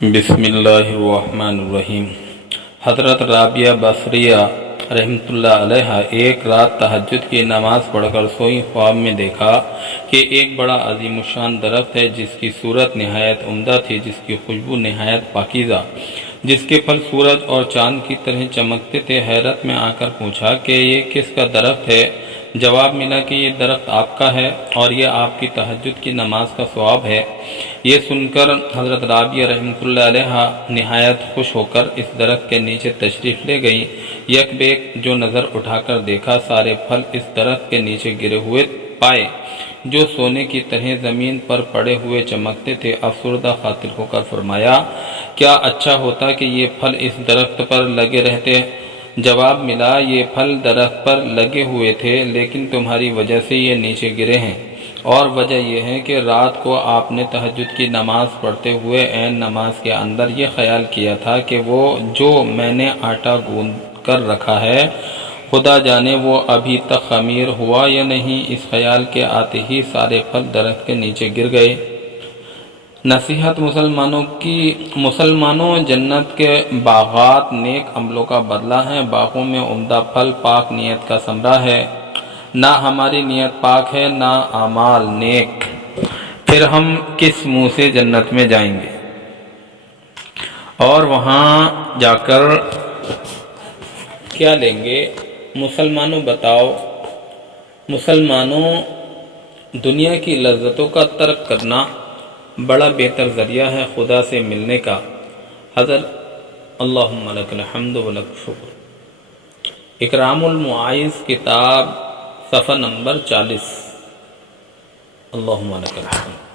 بسم اللہ الرحمن الرحیم۔ حضرت رابعہ بصریہ رحمۃ اللہ علیہ ایک رات تہجد کی نماز پڑھ کر سوئی، خواب میں دیکھا کہ ایک بڑا عظیم الشان درخت ہے جس کی صورت نہایت عمدہ تھی، جس کی خوشبو نہایت پاکیزہ، جس کے پھل سورج اور چاند کی طرح چمکتے تھے۔ حیرت میں آ کر پوچھا کہ یہ کس کا درخت ہے؟ جواب ملا کہ یہ درخت آپ کا ہے اور یہ آپ کی تہجد کی نماز کا ثواب ہے۔ یہ سن کر حضرت رابعہ رحمۃ اللہ علیہ نہایت خوش ہو کر اس درخت کے نیچے تشریف لے گئیں۔ یک بیک جو نظر اٹھا کر دیکھا، سارے پھل اس درخت کے نیچے گرے ہوئے پائے جو سونے کی طرح زمین پر پڑے ہوئے چمکتے تھے۔ افسردہ خاطر ہو کر فرمایا، کیا اچھا ہوتا کہ یہ پھل اس درخت پر لگے رہتے۔ جواب ملا، یہ پھل درخت پر لگے ہوئے تھے لیکن تمہاری وجہ سے یہ نیچے گرے ہیں، اور وجہ یہ ہے کہ رات کو آپ نے تہجد کی نماز پڑھتے ہوئے عین نماز کے اندر یہ خیال کیا تھا کہ وہ جو میں نے آٹا گوندھ کر رکھا ہے، خدا جانے وہ ابھی تک خمیر ہوا یا نہیں۔ اس خیال کے آتے ہی سارے پھل درخت کے نیچے گر گئے۔ نصیحت مسلمانوں، جنت کے باغات نیک عملوں کا بدلہ ہیں۔ باغوں میں عمدہ پھل پاک نیت کا ثمرہ ہے۔ نہ ہماری نیت پاک ہے، نہ اعمال نیک، پھر ہم کس منہ سے جنت میں جائیں گے اور وہاں جا کر کیا لیں گے؟ مسلمانوں بتاؤ، مسلمانوں، دنیا کی لذتوں کا ترک کرنا بڑا بہتر ذریعہ ہے خدا سے ملنے کا۔ حضرت اللہم لک الحمد و لک شکر، اکرام المعائز کتاب صفحہ نمبر 40۔ اللہم لک الحمد۔